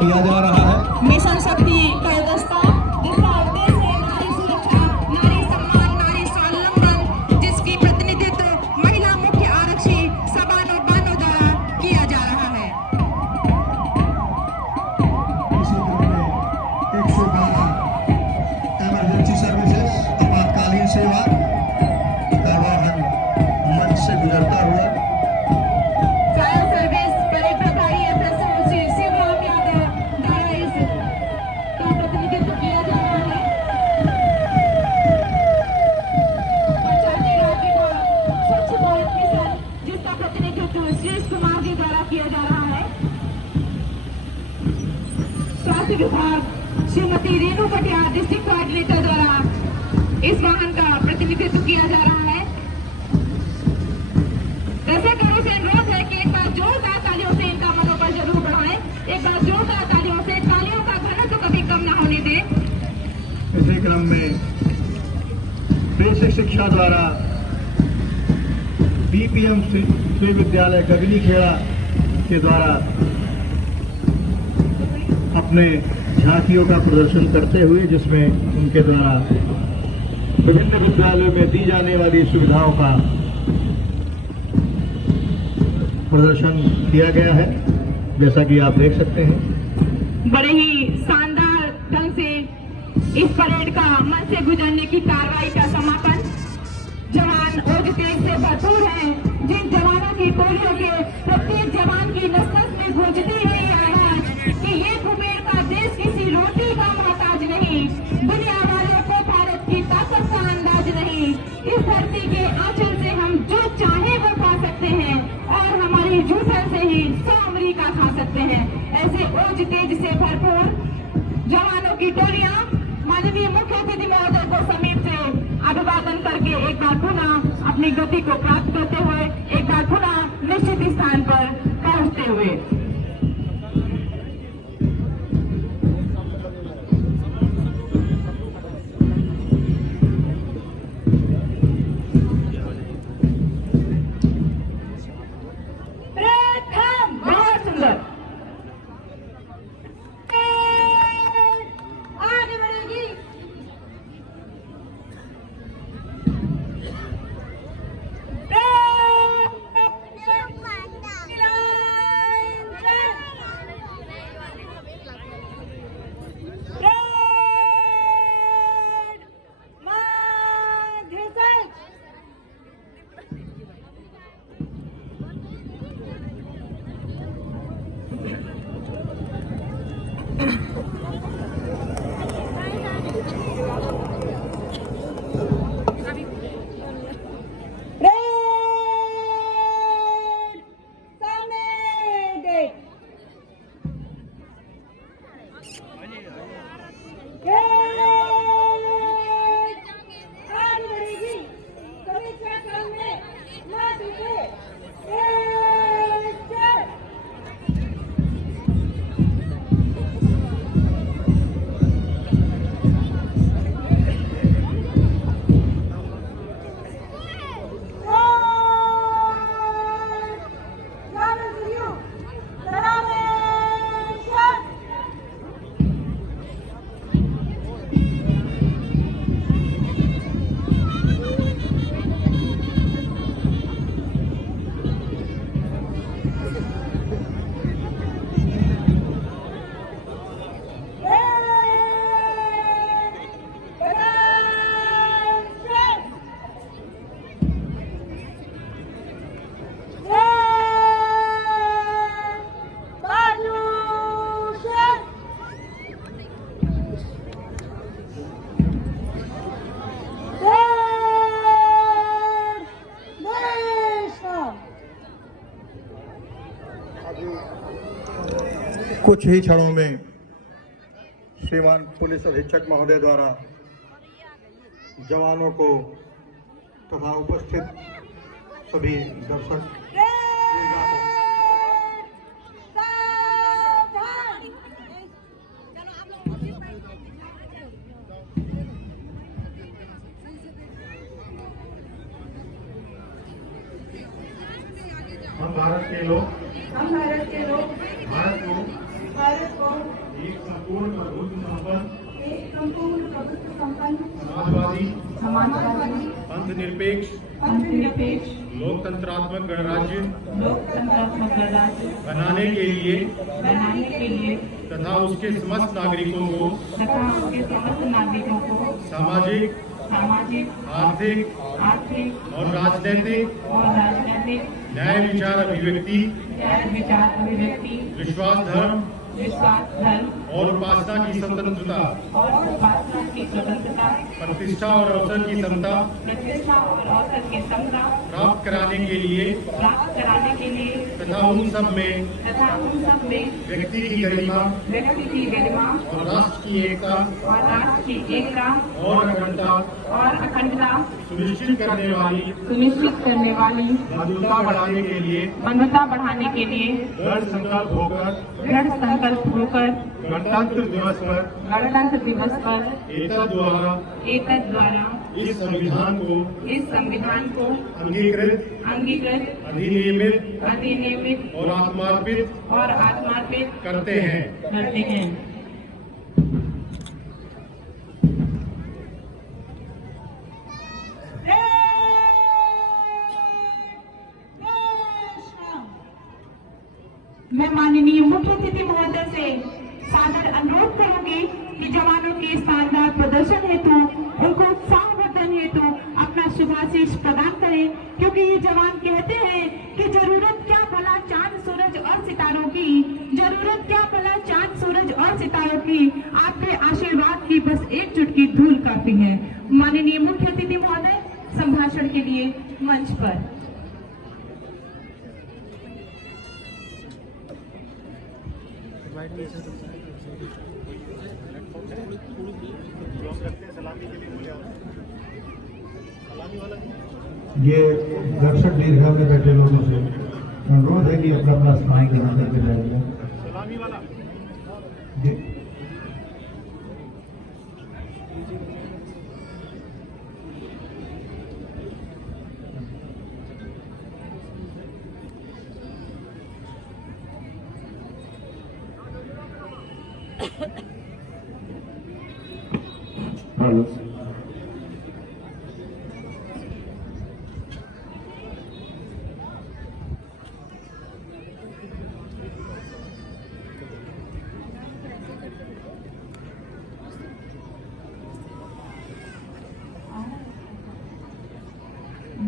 किया जा रहा है। मिशन शक्ति का दस्ता जिसका उद्देश्य है नारी सुरक्षा, नारी सम्मान, नारी स्वावलंबन, जिसकी प्रतिनिधित्व महिला मुख्य आरक्षी सबानो बानो द्वारा किया जा रहा है। इसी क्रम में 112 इमरजेंसी सर्विसेज आपातकालीन सेवा का वाहन मंच से गुजरता हुआ फायर सर्विस परेड प्रभारी एफएसओ श्री शिवराम यादव द्वारा इसका प्रतिनिधित्व किया जा रहा है। पंचायती राज विभाग स्वच्छ भारत मिशन जिसका प्रतिनिधित्व सुरेश कुमार जी द्वारा किया जा रहा है। स्वास्थ्य विभाग श्रीमती रेणु कटियार डिस्ट्रिक्ट कोऑर्डिनेटर द्वारा इस वाहन का प्रतिनिधित्व किया जा रहा है। दर्शकों से अनुरोध है कि एक बार जोरदार तालियों से इनका मनोबल जरूर बढ़ाएं। एक बार जोरदार तालियों से, तालियों का घनत्व कभी कम ना होने दें। इसी क्रम में बेसिक शिक्षा द्वारा बीपीएम श्री विद्यालय गगली खेड़ा के द्वारा अपने झांकियों का प्रदर्शन करते हुए, जिसमें उनके द्वारा विभिन्न विद्यालयों में दी जाने वाली सुविधाओं का प्रदर्शन किया गया है, जैसा कि आप देख सकते हैं। बड़े ही शानदार ढंग से इस परेड का मंच से गुजरने की कार्रवाई का समापन। जवान ओज तेज से भरपूर हैं। जिन जवानों की टोलियों के प्रत्येक जवान की नस-नस में गूंजती है ये आवाज कि ये कुबेर का देश किसी रोटी का मोहताज नहीं, दुनिया वालों को भारत की ताकत का अंदाज नहीं। इस धरती के आंचल से हम जो चाहे वो पा सकते हैं और हमारी जूठन से ही 100 अमेरिका खा सकते हैं। ऐसे ओज तेज से भरपूर जवानों की टोलियां माननीय मुख्य अतिथि महोदय को समीप से अभिवादन करके एक बार पुनः अपनी गति को प्राप्त करते हुए एक बार पुनः निश्चित स्थान पर पहुंचते हुए बहुत सुंदर आगे बढ़ेगी। कुछ ही क्षणों में श्रीमान पुलिस अधीक्षक महोदय द्वारा जवानों को तथा उपस्थित सभी दर्शक हम भारत के लोग भारत भारत को एक संपूर्ण प्रभुत्व संपन्न समाजवादी अंधनिरपेक्ष लोकतंत्रात्मक गणराज्य बनाने के लिए तथा उसके समस्त नागरिकों को सामाजिक आर्थिक और राजनीतिक न्याय विचार अभिव्यक्ति विश्वास धर्म और उपासना की स्वतंत्रता प्रतिष्ठा और अवसर की समता प्राप्त कराने के लिए तथा उन सब में व्यक्ति की गरिमा और राष्ट्र की एकता और अखंडता सुनिश्चित करने वाली बंधुता बढ़ाने के लिए दृढ़ संकल्प होकर गणतंत्र दिवस पर एतद द्वारा इस संविधान को अंगीकृत अधिनियमित और आत्मार्पित करते हैं। मैं माननीय मुख्य अतिथि महोदय से सादर अनुरोध करूंगी कि जवानों के शानदार प्रदर्शन हेतु उनको उत्साहवर्धन हेतु अपना शुभाशीष प्रदान करें, क्योंकि ये जवान कहते हैं कि जरूरत क्या भला चांद सूरज और सितारों की, जरूरत क्या भला चांद सूरज और सितारों की, आपके आशीर्वाद की बस एक चुटकी धूल काफी है। माननीय मुख्य अतिथि महोदय संभाषण के लिए मंच पर। ये दर्शक दीर्घा में बैठे लोगों से अनुरोध है कि अपना अपना स्थान ग्रहण करके जाइए।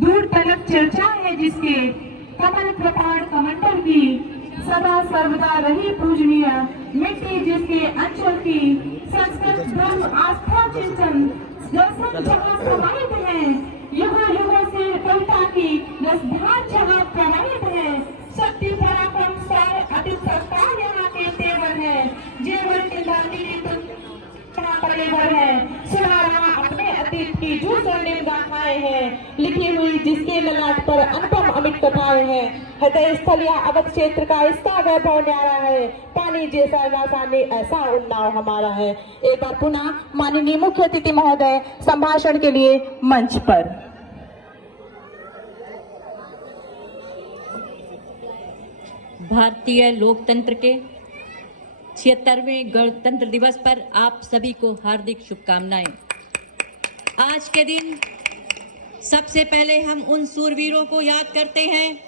दूर तलक चर्चा है जिसके कमल प्रपाण कमंडल की, सदा सर्वदा रही पूजनीय मिट्टी जिसके अंचल की, संस्कृत धर्म आस्था चिंतन दर्शन जहाँ समाहित है, युगों युगों से कविता की रसधार जहाँ प्रवाहित है, शक्ति पराक्रम सार अति सत्ता यहाँ के तेवर है, जेवर के लाली परिवर है, सुना रहा अपने अतीत की जो स्वर्णिम गाथाएं हैं, लिखी हुई जिसके ललाट पर अनुपम अमित कथाएं हैं, हृदय स्थल या अवध क्षेत्र का इसका वैभव न्यारा है, पानी जैसा रासानी ऐसा उन्नाव हमारा है। एक बार पुनः माननीय मुख्य अतिथि महोदय संभाषण के लिए मंच पर। भारतीय लोकतंत्र के 76वें गणतंत्र दिवस पर आप सभी को हार्दिक शुभकामनाएं। आज के दिन सबसे पहले हम उन सूरवीरों को याद करते हैं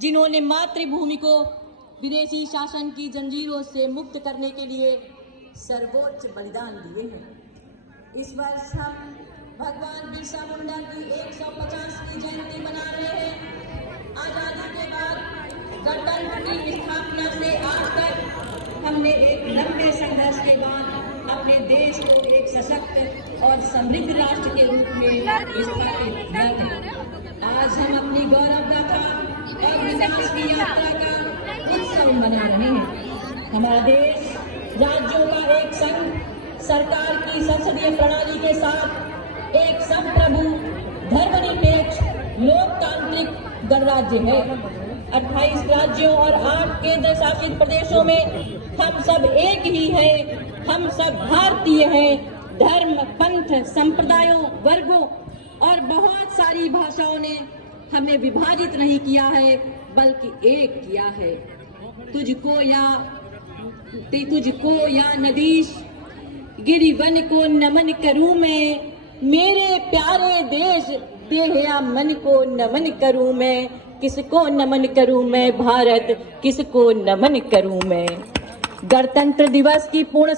जिन्होंने मातृभूमि को विदेशी शासन की जंजीरों से मुक्त करने के लिए सर्वोच्च बलिदान दिए हैं। इस वर्ष हम भगवान बिरसा मुंडा की 150वीं जयंती मना रहे हैं। आजादी के बाद गणतंत्र की स्थापना से आज तक हमने एक लंबे संघर्ष के बाद अपने देश को एक सशक्त और समृद्ध राष्ट्र के रूप में स्थापित किया है। आज हम अपनी गौरव गाथा और विकास की यात्रा का उत्सव मना रहे हैं। हमारा देश राज्यों का एक संघ सरकार की संसदीय प्रणाली के साथ एक संप्रभु धर्मनिरपेक्ष लोकतांत्रिक गणराज्य है। 28 राज्यों और 8 केंद्र शासित प्रदेशों में हम सब एक ही हैं। हम सब भारतीय हैं। धर्म, पंथ, संप्रदायों, वर्गों और बहुत सारी भाषाओं ने हमें विभाजित नहीं किया है बल्कि एक किया है। तुझको या नदीश गिरिवन को नमन करूं मैं, मेरे प्यारे देश देह या मन को नमन करूं मैं, किसको नमन करूं मैं भारत, किसको नमन करूं मैं। गणतंत्र दिवस की पूर्व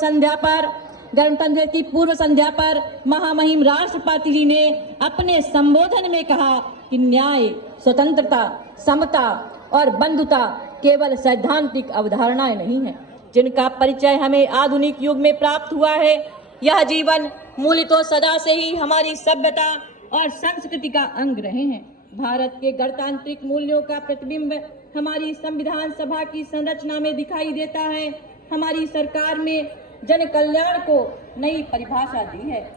संध्या पर महामहिम राष्ट्रपति जी ने अपने संबोधन में कहा कि न्याय, स्वतंत्रता, समता और बंधुता केवल सैद्धांतिक अवधारणाएं नहीं हैं, जिनका परिचय हमें आधुनिक युग में प्राप्त हुआ है। यह जीवन मूल्य तो सदा से ही हमारी सभ्यता और संस्कृति का अंग रहे हैं। भारत के गणतांत्रिक मूल्यों का प्रतिबिंब हमारी संविधान सभा की संरचना में दिखाई देता है। हमारी सरकार में जन कल्याण को नई परिभाषा दी है,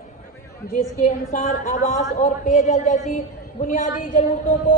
जिसके अनुसार आवास और पेयजल जैसी बुनियादी जरूरतों को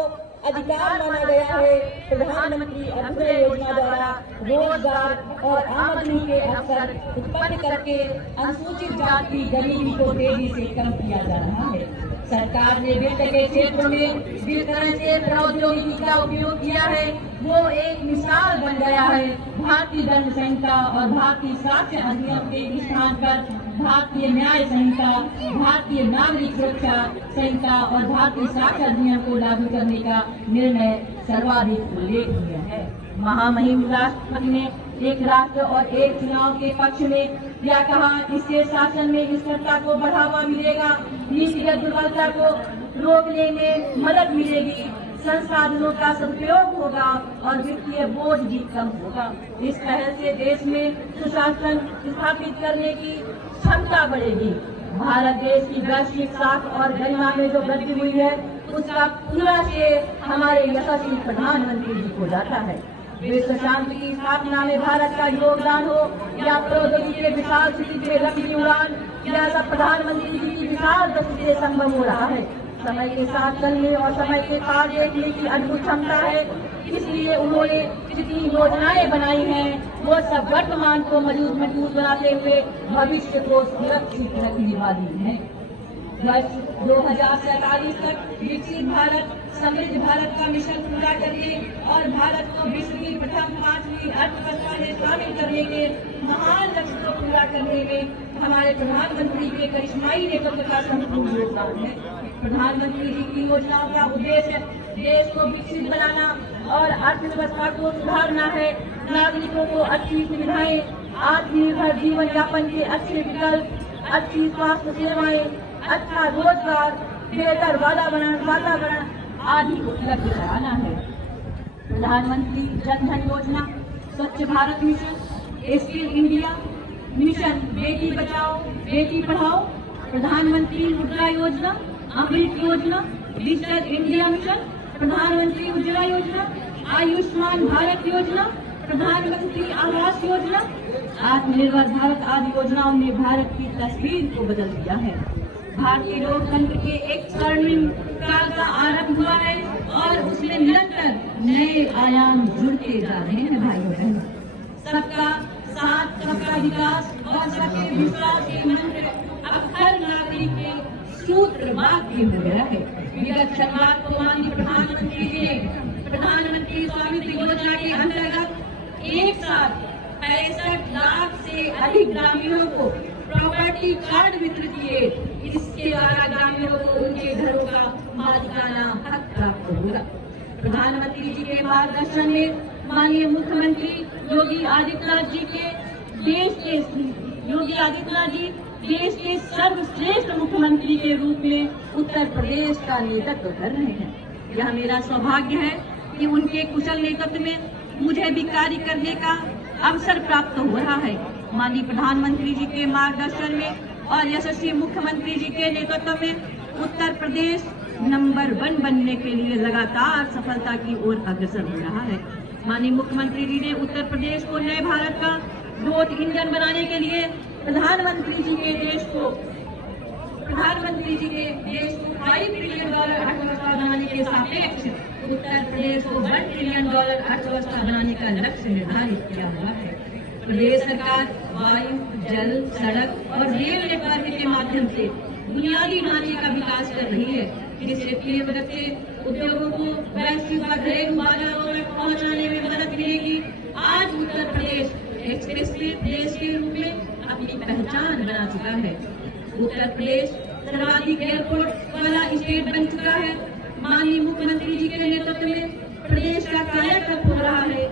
अधिकार माना गया है। प्रधानमंत्री अभ्युदय योजना द्वारा रोजगार और आमदनी के अवसर उत्पन्न करके अनुसूचित जाति की गरीबी को तेजी से कम किया जा रहा है। सरकार ने वित्त के क्षेत्र में जिस तरह से प्रौद्योगिकी का उपयोग किया है वो एक मिसाल बन गया है। भारतीय दंड संहिता और भारतीय साक्ष्य अधिनियम के स्थान पर भारतीय न्याय संहिता, भारतीय नागरिक सुरक्षा संहिता और भारतीय साक्ष्य अधिनियम को लागू करने का निर्णय सर्वाधिक उल्लेखनीय है। महामहिम राष्ट्रपति ने एक राष्ट्र और एक चुनाव के पक्ष में यह कहा, इससे शासन में स्थिरता को बढ़ावा मिलेगा, नीतिगत दुर्बलता को रोकने में मदद मिलेगी, संसाधनों का सदुपयोग होगा और वित्तीय बोझ भी कम होगा। इस पहल से देश में सुशासन स्थापित करने की क्षमता बढ़ेगी। भारत देश की वैश्विक साख और गरिमा में जो वृद्धि हुई है उसका पूरा श्रेय हमारे यशस्वी प्रधानमंत्री जी को जाता है। विश्व शांति की स्थापना में भारत का योगदान हो या प्रौद्योगिकी के विशाल क्षितिज में लंबी उड़ान, यह सब प्रधानमंत्री जी की विशाल दृष्टि से संभव हो रहा है। समय के साथ चलने और समय के पार देखने की अद्भुत क्षमता है। इसलिए उन्होंने जितनी योजनाएं बनाई हैं वो सब वर्तमान को मजबूत बनाते हुए भविष्य को सुरक्षित रखने वाली है। वर्ष 2047 तक विकसित भारत, समृद्ध भारत का मिशन पूरा करने और भारत को विश्व की प्रथम 5वीं अर्थव्यवस्था में शामिल करने के महान लक्ष्य को पूरा करने में हमारे प्रधानमंत्री के करिश्माई नेतृत्व का संपूर्ण योगदान है। प्रधानमंत्री जी की योजनाओं का उद्देश्य देश को विकसित बनाना और अर्थव्यवस्था को सुधारना है। नागरिकों को अच्छी सुविधाएं, आत्मनिर्भर जीवन यापन के अच्छे विकल्प, अच्छी स्वास्थ्य सेवाएं, अच्छा रोजगार, बेहतर वातावरण आदि उपलब्ध कराना है। प्रधानमंत्री जन धन योजना, स्वच्छ Bharat mission, skill India mission, Beti Bachao Beti Padhao, प्रधानमंत्री मुद्रा योजना, अमृत योजना, डिजिटल इंडिया मिशन, प्रधानमंत्री उज्ज्वला योजना, आयुष्मान भारत योजना, प्रधानमंत्री आवास योजना, आत्मनिर्भर भारत आदि योजनाओं ने भारत की तस्वीर को बदल दिया है। भारतीय लोकतंत्र के एक स्वर्णिम काल का आरंभ हुआ है और उसमें निरंतर नए आयाम जुड़ते जा रहे हैं। भाइयों बहनों, सबका साथ, सबका विकास और सबके विश्वास के मंत्र अब हर नागरिक के सूत्र वाक्य हो गया है। विगत शनिवार को माननीय प्रधानमंत्री जी ने प्रधानमंत्री स्वामित्व योजना के अंतर्गत एक साथ 65 लाख से अधिक ग्रामीणों को प्रॉपर्टी कार्ड वितरित किए। इसके द्वारा ग्रामीणों को उनके घरों का मालिकाना हक प्राप्त होगा। प्रधानमंत्री जी के मार्गदर्शन में माननीय मुख्यमंत्री योगी आदित्यनाथ जी देश के सर्वश्रेष्ठ मुख्यमंत्री के रूप में उत्तर प्रदेश का नेतृत्व कर रहे हैं। यह मेरा सौभाग्य है कि उनके कुशल नेतृत्व में मुझे भी कार्य करने का अवसर प्राप्त हो रहा है। माननीय प्रधानमंत्री जी के मार्गदर्शन में और यशस्वी मुख्यमंत्री जी के नेतृत्व में उत्तर प्रदेश नंबर 1 बनने के लिए लगातार सफलता की ओर अग्रसर हो रहा है। माननीय मुख्यमंत्री जी ने उत्तर प्रदेश को नए भारत का ग्रोथ इंजन बनाने के लिए प्रधानमंत्री जी के देश को $5 ट्रिलियन अर्थव्यवस्था बनाने के सापेक्ष उत्तर प्रदेश को $1 ट्रिलियन अर्थव्यवस्था बनाने का लक्ष्य निर्धारित किया हुआ है। प्रदेश सरकार वायु, जल, सड़क और रेल नेटवर्क के माध्यम से बुनियादी ढांचे का विकास कर रही है, जिससे प्रिय बच्चे उद्योगों को वैश्विक बाजारों में पहुंचाने में मदद मिलेगी। आज उत्तर प्रदेश एक्सप्रेसवे देश के रूप में अपनी पहचान बना चुका है। उत्तर प्रदेश सर्वाधिक एयरपोर्ट वाला स्टेट बन चुका है। माननीय मुख्यमंत्री जी के नेतृत्व में प्रदेश का कायाकल्प हो रहा है।